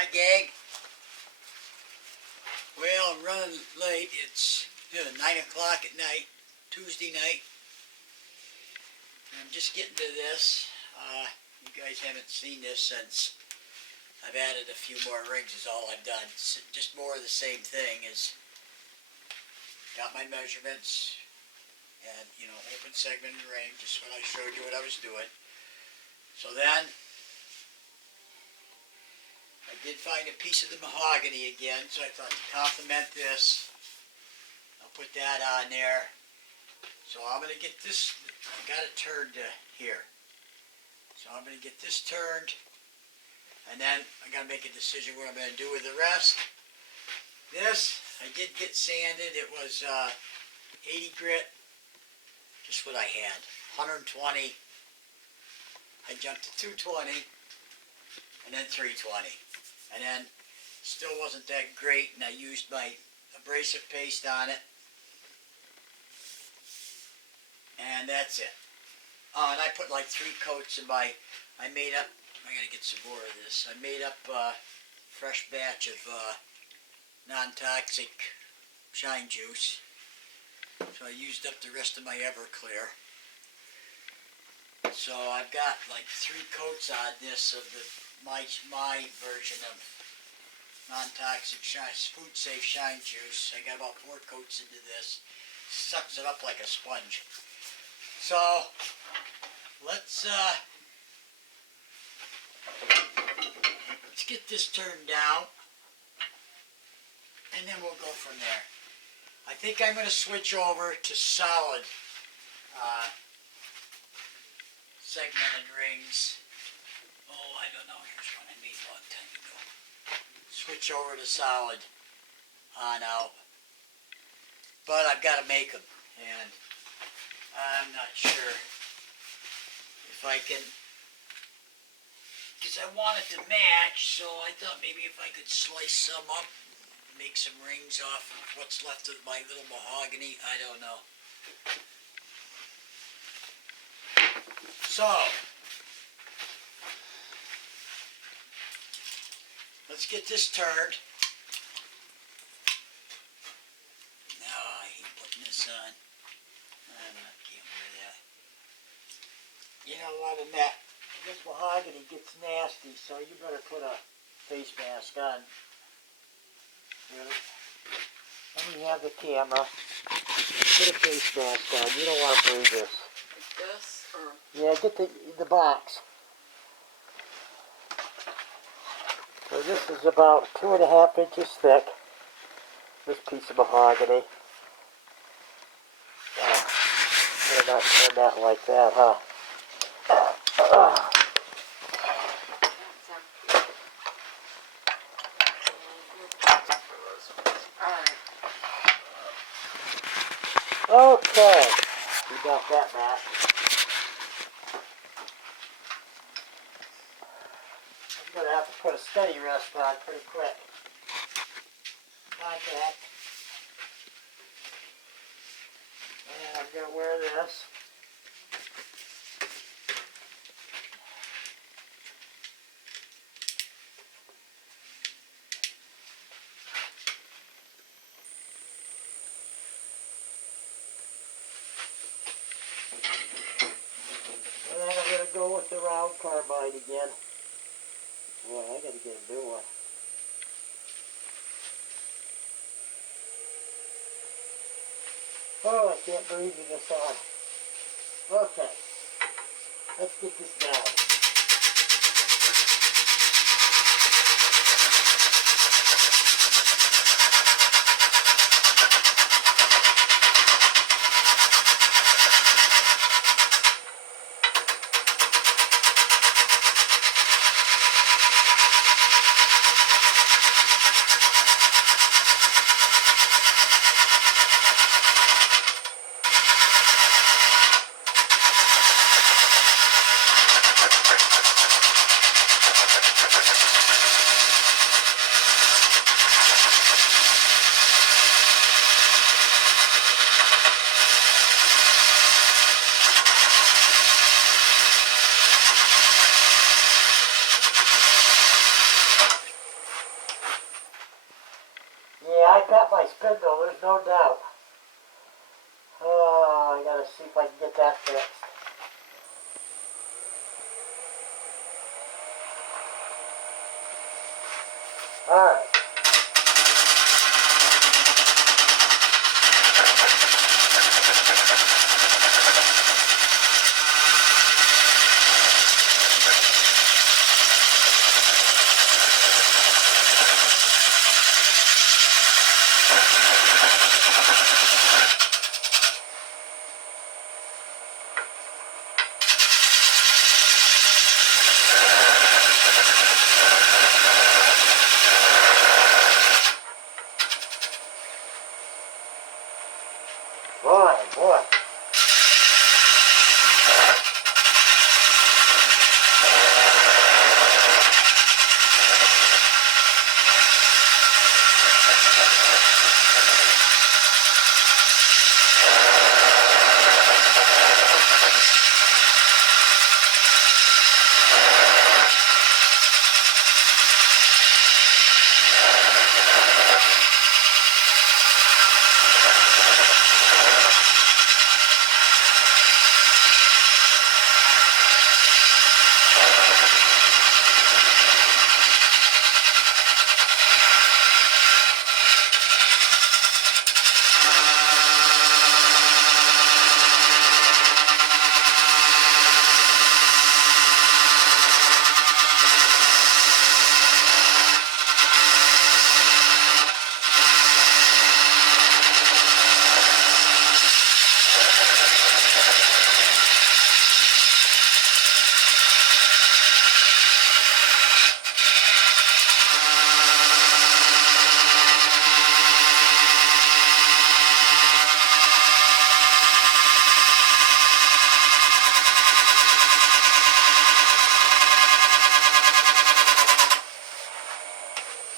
Hi, gang. Well, I'm running late. It's 9 o'clock at night, Tuesday night. I'm just getting to this. You guys haven't seen this since I've added a few more rings is all I've done. It's just more of the same thing. Is got my measurements and, open segment and ring, just when I showed you what I was doing. So then I did find a piece of the mahogany again, so I thought to complement this, I'll put that on there. So I'm going to get this, I got it turned to here. So I'm going to get this turned, and then I got to make a decision what I'm going to do with the rest. This, I did get sanded. It was 80 grit, just what I had, 120. I jumped to 220, and then 320. And then still wasn't that great, and I used my abrasive paste on it. And that's it. And I put like 3 coats in I gotta get some more of this. I made up a fresh batch of non-toxic shine juice. So I used up the rest of my Everclear. So I've got like 3 coats on this of my version of non-toxic food safe shine juice. I got about 4 coats into this. Sucks it up like a sponge. So let's get this turned down, and then we'll go from there. I think I'm going to switch over to solid segmented rings. Oh, I don't know. Here's one I made a long time ago. Switch over to solid on out. But I've got to make them, and I'm not sure if I can, because I want it to match, so I thought maybe if I could slice some up, make some rings off of what's left of my little mahogany. I don't know. So, let's get this turned. No, I hate putting this on. I'm not can't wear that. You know what, Annette? This mahogany gets nasty, so you better put a face mask on. Really? Let me have the camera. Put a face mask on. You don't want to breathe this. Like this? Or? Yeah, get the box. So this is about 2.5 inches thick. This piece of mahogany. Better not turn that like that, huh? Okay, we got that back. I'm going to have to put a steady rest on pretty quick. Contact. And I'm going to wear this. And then I'm going to go with the round carbide again. Boy, I got to get a new one. Oh, I can't breathe with this on. Okay, let's get this down. spindle, there's no doubt. Oh, I gotta see if I can get that fixed. Alright. Boy, boy.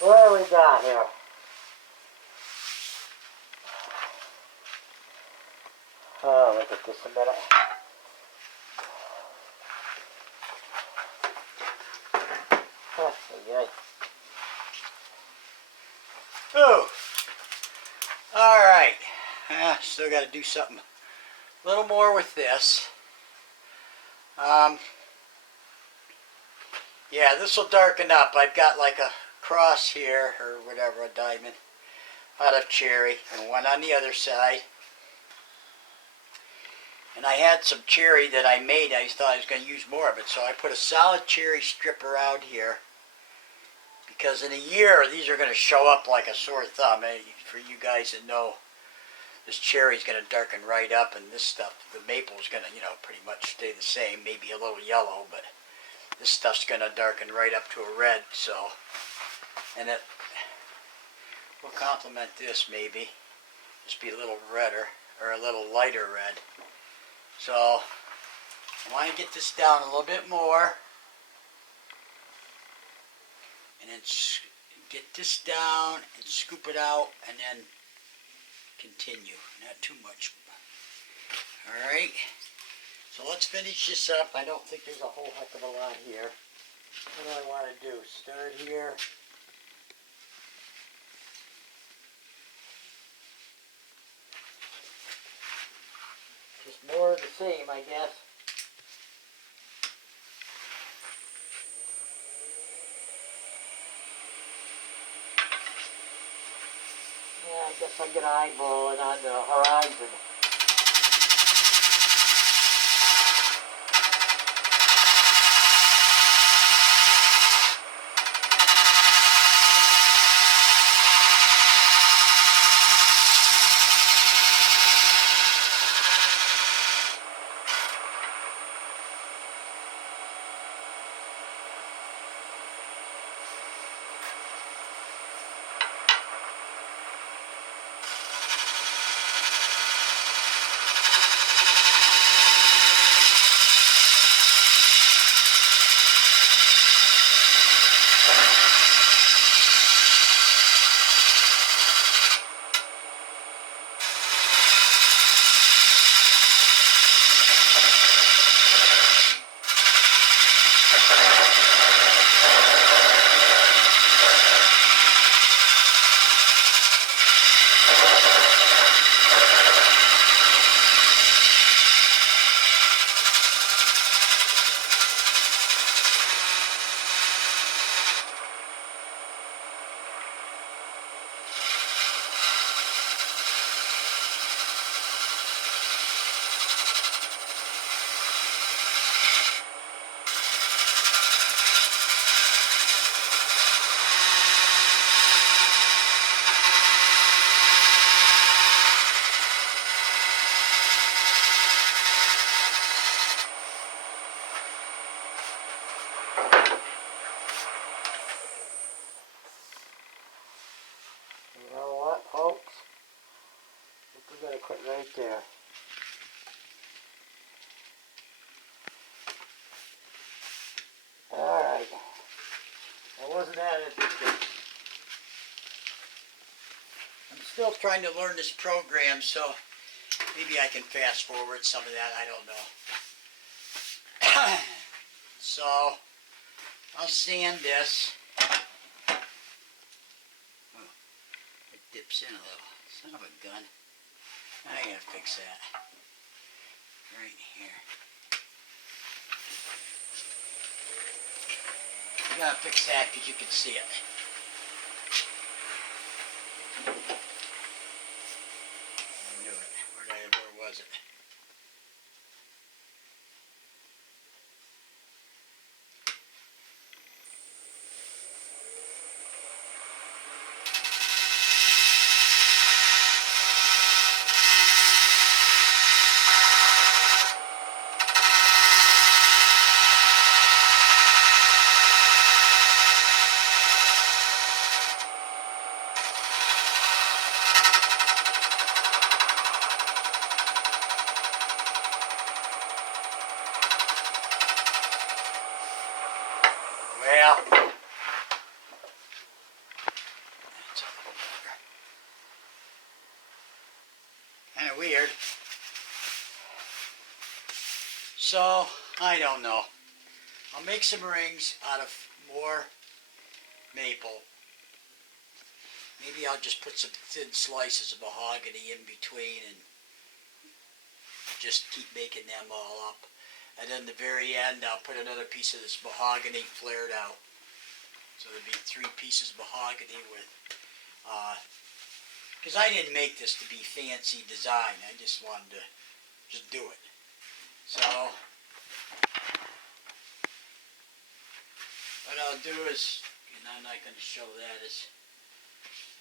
What do we got here? Oh, look at this a minute. Oh, yeah. Oh, all right. Still got to do something a little more with this. Yeah, this will darken up. I've got like a cross here, or whatever, a diamond, out of cherry, and one on the other side. And I had some cherry that I made. I thought I was going to use more of it, so I put a solid cherry strip around here. Because in a year, these are going to show up like a sore thumb. For you guys that know, this cherry's going to darken right up, and this stuff, the maple's going to, pretty much stay the same. Maybe a little yellow, but this stuff's going to darken right up to a red, so. And it will complement this, maybe. Just be a little redder, or a little lighter red. So, I want to get this down a little bit more. And then get this down and scoop it out and then continue. Not too much. Alright. So let's finish this up. I don't think there's a whole heck of a lot here. What do I want to do? Start here. Just more of the same, I guess. Yeah, I guess I'm going to eyeball it on the horizon. I'm still trying to learn this program, so maybe I can fast forward some of that. I don't know. So I'll sand this. Oh, it dips in a little. Son of a gun. I gotta fix that. Right here. I gotta fix that because you can see it. I knew it. Where was it? Well, that's a little better. Kind of weird. So, I don't know. I'll make some rings out of more maple. Maybe I'll just put some thin slices of mahogany in between and just keep making them all up. And then the very end, I'll put another piece of this mahogany flared out. So there'll be 3 pieces of mahogany with, because I didn't make this to be fancy design. I just wanted to just do it. So what I'll do is, and I'm not going to show that, is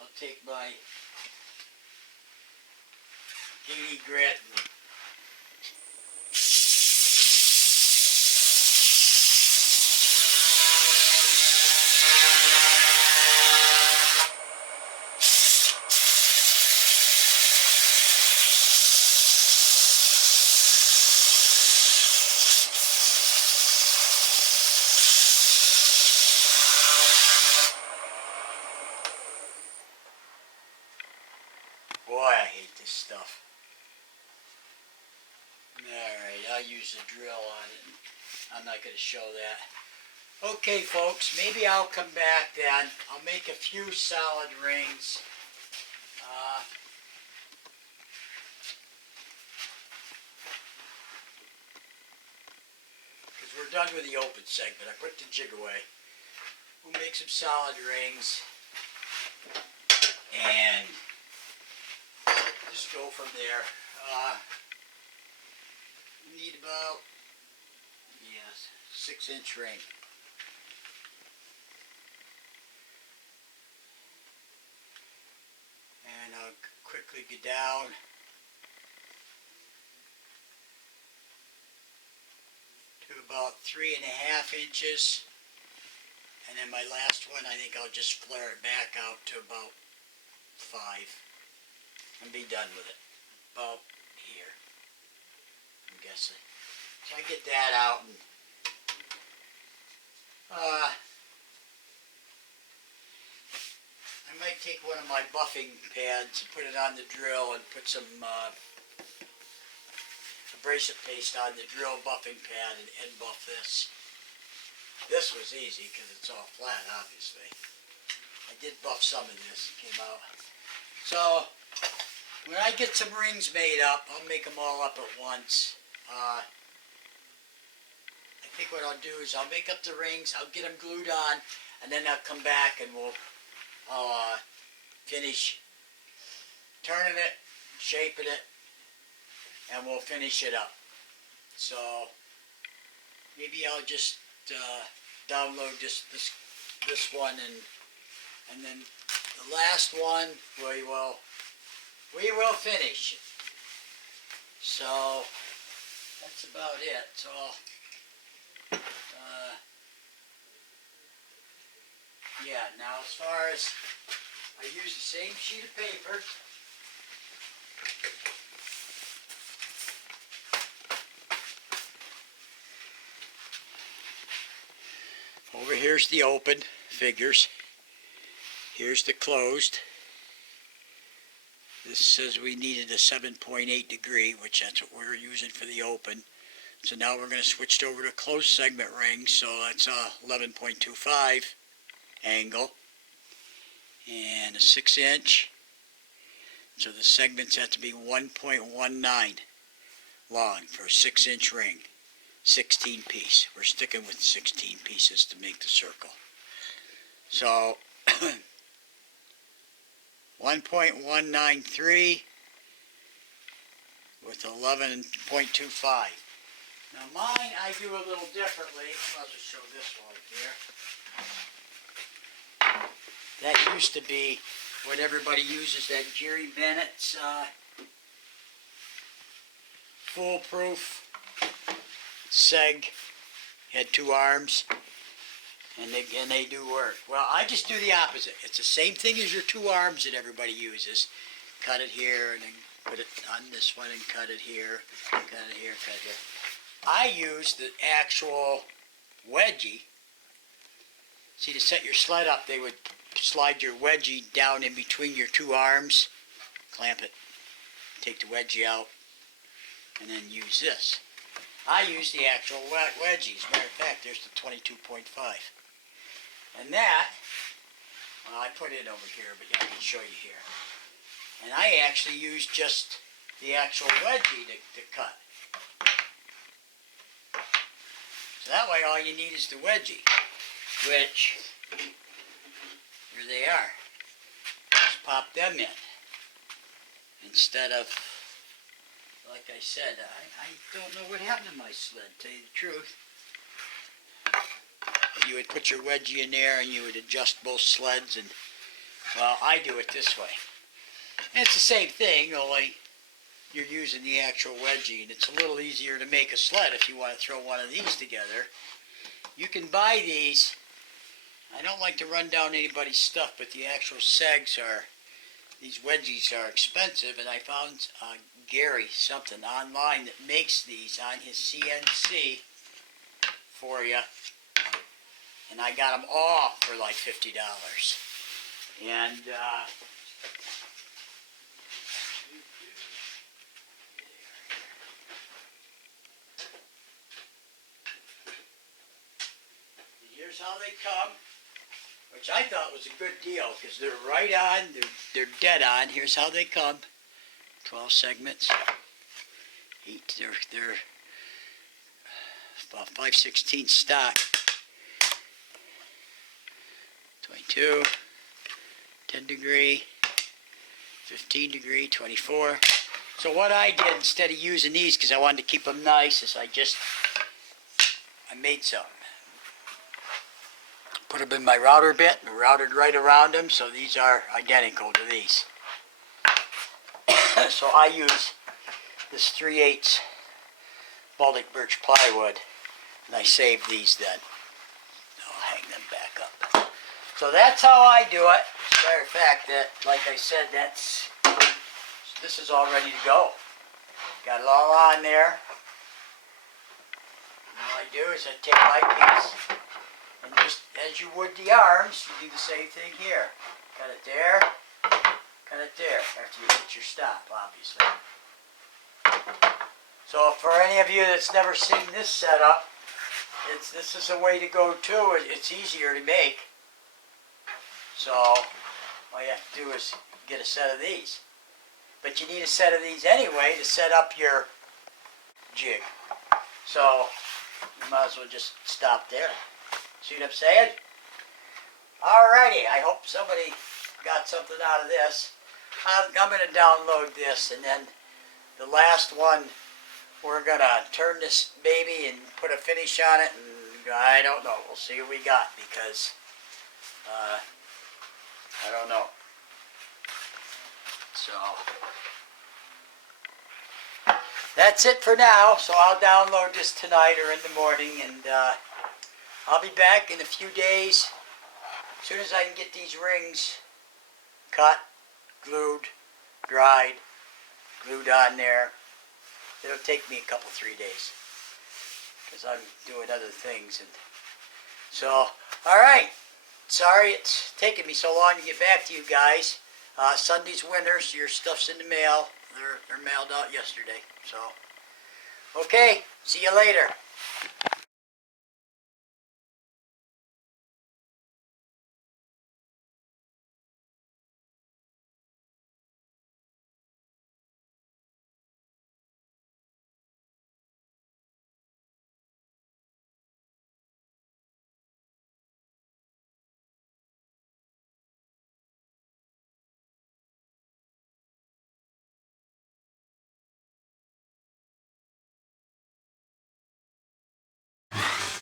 I'll take my 80 grit and boy, I hate this stuff. Alright, I'll use a drill on it. I'm not going to show that. Okay, folks, maybe I'll come back then. I'll make a few solid rings. Because we're done with the open segment. I put the jig away. We'll make some solid rings. And just go from there. We need about, 6-inch ring. And I'll quickly go down to about 3.5 inches. And then my last one, I think I'll just flare it back out to about 5 and be done with it. About here, I'm guessing. So I get that out and I might take one of my buffing pads and put it on the drill and put some abrasive paste on the drill buffing pad and buff this. This was easy because it's all flat, obviously. I did buff some of this, it came out. So, when I get some rings made up, I'll make them all up at once. I think what I'll do is I'll make up the rings, I'll get them glued on, and then I'll come back and I'll finish turning it, shaping it, and we'll finish it up. So, maybe I'll just download this one and then the last one we will finish. So that's about it. So yeah, now as far as I use the same sheet of paper. Over here's the open figures. Here's the closed. This says we needed a 7.8 degree, which that's what we're using for the open. So now we're going to switch over to closed segment ring, so that's a 11.25 angle and a 6-inch. So the segments have to be 1.19 long for a 6-inch ring, 16 piece. We're sticking with 16 pieces to make the circle. So 1.193 with 11.25. Now mine, I do a little differently. I'll just show this one here. That used to be what everybody uses, that Jerry Bennett's foolproof seg. Had 2 arms, and they do work. Well, I just do the opposite. It's the same thing as your 2 arms that everybody uses. Cut it here, and then put it on this one, and cut it here, cut it here, cut it here. I use the actual wedgie. See, to set your sled up, they would slide your wedgie down in between your 2 arms, clamp it, take the wedgie out, and then use this. I use the actual wedgies. Matter of fact, there's the 22.5. And that, well, I put it over here, but yeah, I can show you here. And I actually use just the actual wedgie to cut. So that way all you need is the wedgie, which, here they are. Just pop them in. Instead of, like I said, I don't know what happened to my sled, to tell you the truth. You would put your wedgie in there and you would adjust both sleds, and, well, I do it this way. And it's the same thing, only you're using the actual wedgie, and it's a little easier to make a sled if you want to throw one of these together. You can buy these. I don't like to run down anybody's stuff, but the actual segs are, these wedgies are expensive, and I found Gary something online that makes these on his CNC for you, and I got them all for like $50. And here's how they come, which I thought was a good deal because they're right on, they're dead on. Here's how they come. 12 segments. They're about 5/16 stock. 22, 10 degree, 15 degree, 24. So what I did instead of using these, because I wanted to keep them nice, is I made some. Put them in my router bit and routed right around them, so these are identical to these. So I use this 3/8 Baltic birch plywood, and I save these then. I'll hang them back up. So that's how I do it. As a matter of fact, that, like I said, this is all ready to go. Got it all on there. And all I do is I take my piece, and just as you would the arms, you do the same thing here. Cut it there, cut it there, after you hit your stop, obviously. So for any of you that's never seen this setup, this is a way to go too. It's easier to make. So all you have to do is get a set of these. But you need a set of these anyway to set up your jig. So you might as well just stop there. See what I'm saying? Alrighty, I hope somebody got something out of this. I'm going to download this, and then the last one, we're going to turn this baby and put a finish on it, and I don't know. We'll see what we got, because I don't know. So that's it for now. So I'll download this tonight or in the morning, and I'll be back in a few days. As soon as I can get these rings cut, glued, dried, glued on there. It'll take me a couple, 3 days, because I'm doing other things. And so, all right. sorry it's taken me so long to get back to you guys. Sunday's winners, your stuff's in the mail. They're mailed out yesterday. So, okay, see you later.